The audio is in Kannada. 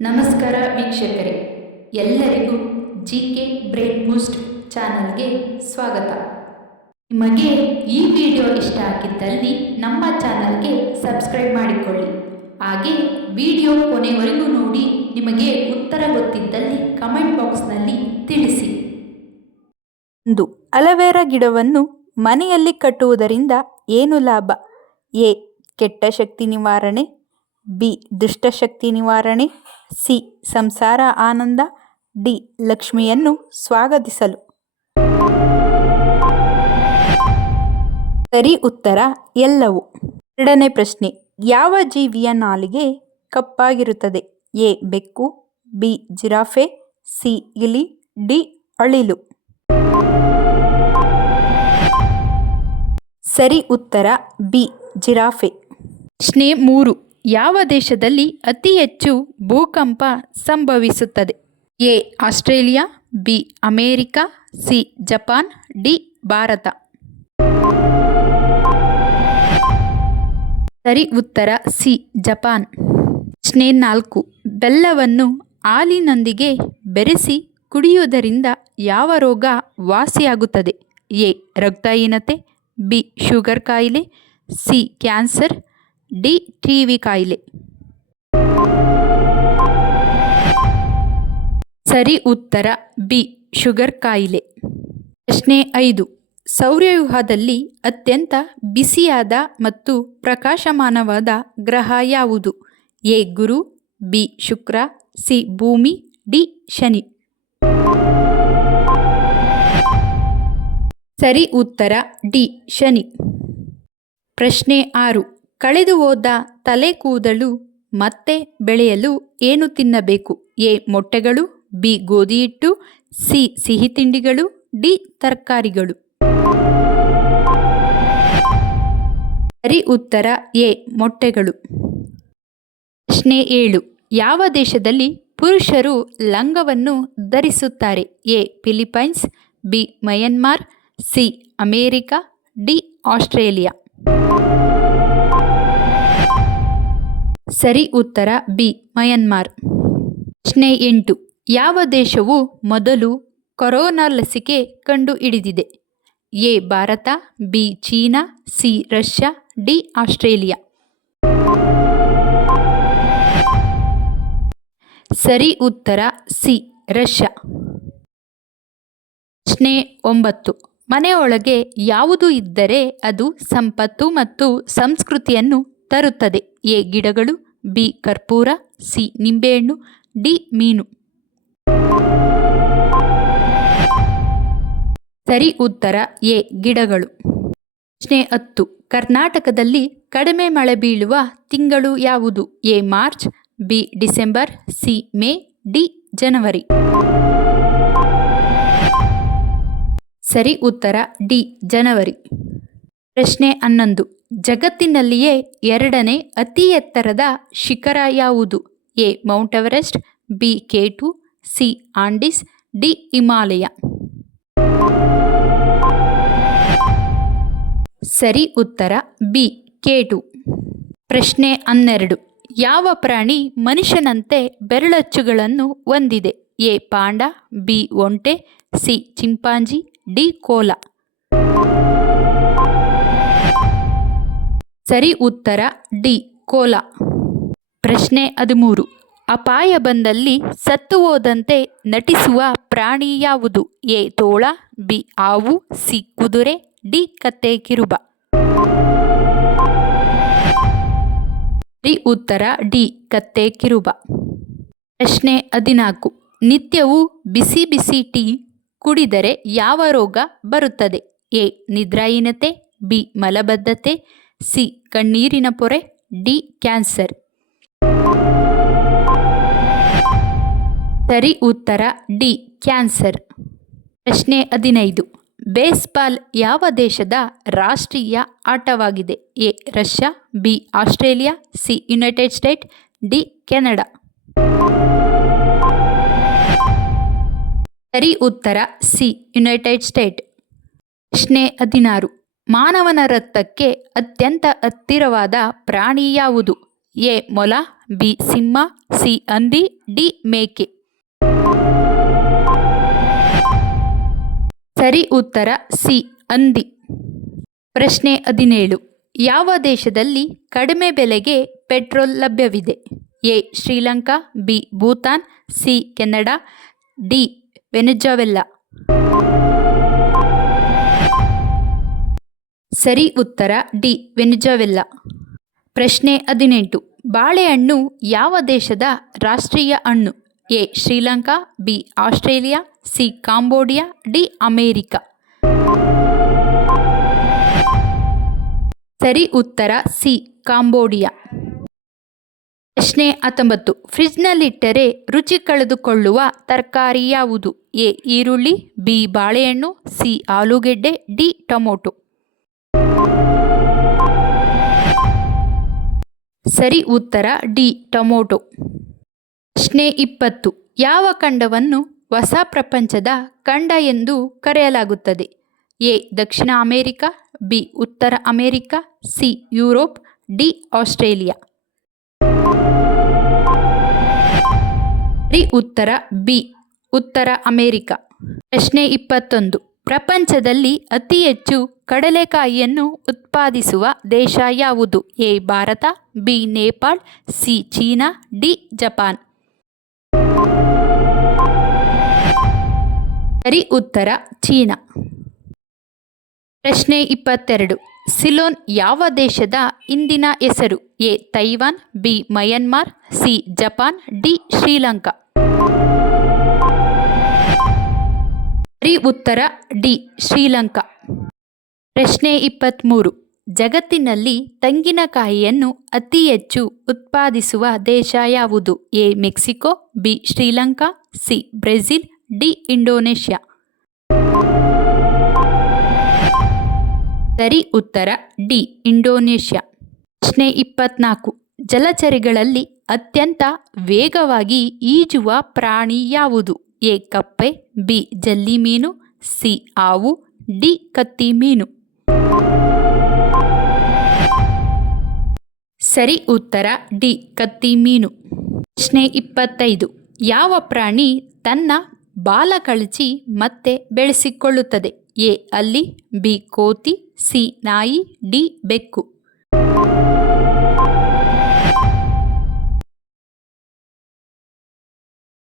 ನಮಸ್ಕಾರ ವೀಕ್ಷಕರೇ, ಎಲ್ಲರಿಗೂ ಜಿಕೆ ಬ್ರೈನ್ ಬೂಸ್ಟ್ ಚಾನಲ್ಗೆ ಸ್ವಾಗತ. ನಿಮಗೆ ಈ ವಿಡಿಯೋ ಇಷ್ಟ ಆಗಿದ್ದಲ್ಲಿ ನಮ್ಮ ಚಾನಲ್ಗೆ ಸಬ್ಸ್ಕ್ರೈಬ್ ಮಾಡಿಕೊಳ್ಳಿ. ಹಾಗೆ ವಿಡಿಯೋ ಕೊನೆವರೆಗೂ ನೋಡಿ. ನಿಮಗೆ ಉತ್ತರ ಗೊತ್ತಿದ್ದಲ್ಲಿ ಕಮೆಂಟ್ ಬಾಕ್ಸ್ನಲ್ಲಿ ತಿಳಿಸಿ. ಒಂದು ಅಲೋವೆರಾ ಗಿಡವನ್ನು ಮನೆಯಲ್ಲಿ ಕಟ್ಟುವುದರಿಂದ ಏನು ಲಾಭ? ಎ. ಕೆಟ್ಟ ಶಕ್ತಿ ನಿವಾರಣೆ, ಬಿ. ದುಷ್ಟಶಕ್ತಿ ನಿವಾರಣೆ, ಸಿ. ಸಂಸಾರ ಆನಂದ, ಡಿ. ಲಕ್ಷ್ಮಿಯನ್ನು ಸ್ವಾಗತಿಸಲು. ಸರಿ ಉತ್ತರ ಎಲ್ಲವೂ. ಎರಡನೇ ಪ್ರಶ್ನೆ, ಯಾವ ಜೀವಿಯ ನಾಲಿಗೆ ಕಪ್ಪಾಗಿರುತ್ತದೆ? ಎ. ಬೆಕ್ಕು, ಬಿ. Giraffe, C. ಇಲಿ, ಡಿ. ಅಳಿಲು. ಸರಿ ಉತ್ತರ ಬಿ. ಜಿರಾಫೆ. ಪ್ರಶ್ನೆ 3, ಯಾವ ದೇಶದಲ್ಲಿ ಅತಿ ಹೆಚ್ಚು ಭೂಕಂಪ ಸಂಭವಿಸುತ್ತದೆ? A. Australia, B. America, C. Japan, D. Bharat. ಸರಿ ಉತ್ತರ ಸಿ. ಜಪಾನ್. ಪ್ರಶ್ನೆ 4, ಬೆಲ್ಲವನ್ನು ಹಾಲಿನೊಂದಿಗೆ ಬೆರೆಸಿ ಕುಡಿಯುವುದರಿಂದ ಯಾವ ರೋಗ ವಾಸಿಯಾಗುತ್ತದೆ? ಎ. ರಕ್ತಹೀನತೆ, ಬಿ. ಶುಗರ್ ಕಾಯಿಲೆ, ಸಿ. Cancer, D. ಟಿವಿ ಕಾಯಿಲೆ. ಸರಿ ಉತ್ತರ ಬಿ. ಶುಗರ್ ಕಾಯಿಲೆ. ಪ್ರಶ್ನೆ 5, ಸೌರವ್ಯೂಹದಲ್ಲಿ ಅತ್ಯಂತ ಬಿಸಿಯಾದ ಮತ್ತು ಪ್ರಕಾಶಮಾನವಾದ ಗ್ರಹ ಯಾವುದು? A. Guru, B. Shukra, C. ಭೂಮಿ, ಡಿ. ಶನಿ. ಸರಿ ಉತ್ತರ ಡಿ. ಶನಿ. ಪ್ರಶ್ನೆ 6, ಕಳೆದು ಹೋದ ತಲೆ ಕೂದಲು ಮತ್ತೆ ಬೆಳೆಯಲು ಏನು ತಿನ್ನಬೇಕು? ಎ. ಮೊಟ್ಟೆಗಳು, ಬಿ. ಗೋಧಿ ಹಿಟ್ಟು, ಸಿ. ಸಿಹಿ ತಿಂಡಿಗಳು, ಡಿ. ತರಕಾರಿಗಳು. ಸರಿ ಉತ್ತರ ಎ. ಮೊಟ್ಟೆಗಳು. ಪ್ರಶ್ನೆ 7, ಯಾವ ದೇಶದಲ್ಲಿ ಪುರುಷರು ಲಂಗವನ್ನು ಧರಿಸುತ್ತಾರೆ? A. Philippines, B. Myanmar, C. America, D. Australia. ಸರಿ ಉತ್ತರ ಬಿ. ಮಯನ್ಮಾರ್. ಪ್ರಶ್ನೆ 8, ಯಾವ ದೇಶವು ಮೊದಲು ಕೊರೋನಾ ಲಸಿಕೆ ಕಂಡುಹಿಡಿದಿದೆ? A. Bharat, B. China, C. Russia, D. Australia. ಸರಿ ಉತ್ತರ ಸಿ. ರಷ್ಯಾ. ಪ್ರಶ್ನೆ 9, ಮನೆಯೊಳಗೆ ಯಾವುದು ಇದ್ದರೆ ಅದು ಸಂಪತ್ತು ಮತ್ತು ಸಂಸ್ಕೃತಿಯನ್ನು ತರುತ್ತದೆ? ಎ. ಗಿಡಗಳು, ಬಿ. ಕರ್ಪೂರ, ಸಿ. ನಿಂಬೆಹಣ್ಣು, ಡಿ. ಮೀನು. ಸರಿ ಉತ್ತರ ಎ. ಗಿಡಗಳು. ಪ್ರಶ್ನೆ 10, ಕರ್ನಾಟಕದಲ್ಲಿ ಕಡಿಮೆ ಮಳೆ ಬೀಳುವ ತಿಂಗಳು ಯಾವುದು? A. March, B. December, C. May, D. ಜನವರಿ. ಸರಿ ಉತ್ತರ ಡಿ. ಜನವರಿ. ಪ್ರಶ್ನೆ 11, ಜಗತ್ತಿನಲ್ಲಿಯೇ ಎರಡನೇ ಅತಿ ಎತ್ತರದ ಶಿಖರ ಯಾವುದು? A. Mount Everest, B. K2, C. Andes, D. Himalaya. ಸರಿ ಉತ್ತರ ಬಿ. K2. ಪ್ರಶ್ನೆ 12, ಯಾವ ಪ್ರಾಣಿ ಮನುಷ್ಯನಂತೆ ಬೆರಳಚ್ಚುಗಳನ್ನು ಹೊಂದಿದೆ? ಎ. Panda, B. ಒಂಟೆ, ಸಿ. Chimpanzee, D. ಕೋಲ. ಸರಿ ಉತ್ತರ ಡಿ. ಕೋಲ. ಪ್ರಶ್ನೆ 13, ಅಪಾಯ ಬಂದಲ್ಲಿ ಸತ್ತು ಹೋದಂತೆ ನಟಿಸುವ ಪ್ರಾಣಿ ಯಾವುದು? ಎ. ತೋಳ, ಬಿ. ಹಾವು, ಸಿ. ಕುದುರೆ, ಡಿ. ಕತ್ತೆ ಕಿರುಬ. ಸರಿ ಉತ್ತರ ಡಿ. ಕತ್ತೆ ಕಿರುಬ. ಪ್ರಶ್ನೆ 14, ನಿತ್ಯವೂ ಬಿಸಿ ಬಿಸಿ ಟೀ ಕುಡಿದರೆ ಯಾವ ರೋಗ ಬರುತ್ತದೆ? ಎ. ನಿದ್ರಾಹೀನತೆ, ಬಿ. ಮಲಬದ್ಧತೆ, ಸಿ. ಕಣ್ಣೀರಿನ ಪೊರೆ, ಡಿ. ಕ್ಯಾನ್ಸರ್. ಸರಿ ಉತ್ತರ ಡಿ. ಕ್ಯಾನ್ಸರ್. ಪ್ರಶ್ನೆ 15, ಬೇಸ್ಬಾಲ್ ಯಾವ ದೇಶದ ರಾಷ್ಟ್ರೀಯ ಆಟವಾಗಿದೆ? A. Russia, B. Australia, C. United state, D. Canada. ಸರಿ ಉತ್ತರ ಸಿ. United state. ಪ್ರಶ್ನೆ 16, ಮಾನವನ ರಕ್ತಕ್ಕೆ ಅತ್ಯಂತ ಹತ್ತಿರವಾದ ಪ್ರಾಣಿ ಯಾವುದು? ಎ. ಮೊಲ, ಬಿ ಸಿಂಹ, ಸಿ ಹಂದಿ, ಡಿ ಮೇಕೆ. ಸರಿ ಉತ್ತರ ಸಿ ಹಂದಿ. ಪ್ರಶ್ನೆ 17. ಯಾವ ದೇಶದಲ್ಲಿ ಕಡಿಮೆ ಬೆಲೆಗೆ ಪೆಟ್ರೋಲ್ ಲಭ್ಯವಿದೆ? A Sri Lanka, B Bhutan, C Canada, D Venezuela. ಸರಿ ಉತ್ತರ ಡಿ ವೆನೆಜುವೆಲಾ. ಪ್ರಶ್ನೆ 18. ಬಾಳೆಹಣ್ಣು ಯಾವ ದೇಶದ ರಾಷ್ಟ್ರೀಯ ಹಣ್ಣು? A Sri Lanka, B Australia, C Cambodia, D America. ಸರಿ ಉತ್ತರ ಸಿ ಕಾಂಬೋಡಿಯಾ. ಪ್ರಶ್ನೆ 19. ಫ್ರಿಜ್ನಲ್ಲಿಟ್ಟರೆ ರುಚಿ ಕಳೆದುಕೊಳ್ಳುವ ತರಕಾರಿ ಯಾವುದು? ಎ ಈರುಳ್ಳಿ, ಬಿ ಬಾಳೆಹಣ್ಣು, ಸಿ ಆಲೂಗೆಡ್ಡೆ, ಡಿ ಟೊಮೊಟೊ. ಸರಿ ಉತ್ತರ ಡಿ ಟೊಮೊಟೊ. ಪ್ರಶ್ನೆ 20. ಯಾವ ಖಂಡವನ್ನು ಹೊಸ ಪ್ರಪಂಚದ ಖಂಡ ಎಂದು ಕರೆಯಲಾಗುತ್ತದೆ? ಎ ದಕ್ಷಿಣ ಅಮೆರಿಕ, ಬಿ ಉತ್ತರ America, C Europe, D Australia. ಸರಿ ಉತ್ತರ ಬಿ ಉತ್ತರ ಅಮೆರಿಕ. ಪ್ರಶ್ನೆ 21. ಪ್ರಪಂಚದಲ್ಲಿ ಅತಿ ಹೆಚ್ಚು ಕಡಲೆಕಾಯಿಯನ್ನು ಉತ್ಪಾದಿಸುವ ದೇಶ ಯಾವುದು? A Bharat, B Nepal, C China, D Japan. ಸರಿ ಉತ್ತರ ಚೀನಾ. ಪ್ರಶ್ನೆ 22. ಸಿಲೋನ್ ಯಾವ ದೇಶದ ಇಂದಿನ ಹೆಸರು? A Taiwan, B Myanmar, C Japan, D Sri Lanka. ಸರಿ ಉತ್ತರ ಡಿ ಶ್ರೀಲಂಕಾ. ಪ್ರಶ್ನೆ 23. ಜಗತ್ತಿನಲ್ಲಿ ತೆಂಗಿನಕಾಯಿಯನ್ನು ಅತಿ ಹೆಚ್ಚು ಉತ್ಪಾದಿಸುವ ದೇಶ ಯಾವುದು? A Mexico, B Sri Lanka, C Brazil, D Indonesia. ಸರಿ ಉತ್ತರ ಡಿ ಇಂಡೋನೇಷ್ಯಾ. ಪ್ರಶ್ನೆ 24. ಜಲಚರಿಗಳಲ್ಲಿ ಅತ್ಯಂತ ವೇಗವಾಗಿ ಈಜುವ ಪ್ರಾಣಿ ಯಾವುದು? ಎ ಕಪ್ಪೆ, ಬಿ ಜಲ್ಲಿ ಮೀನು, ಸಿ ಹಾವು, ಡಿ ಕತ್ತಿ ಮೀನು. ಸರಿ ಉತ್ತರ ಡಿ ಕತ್ತಿ ಮೀನು. ಪ್ರಶ್ನೆ 25. ಯಾವ ಪ್ರಾಣಿ ತನ್ನ ಬಾಲ ಕಳಚಿ ಮತ್ತೆ ಬೆಳೆಸಿಕೊಳ್ಳುತ್ತದೆ? ಎ ಹಲ್ಲಿ, ಬಿ ಕೋತಿ, ಸಿ ನಾಯಿ, ಡಿ ಬೆಕ್ಕು.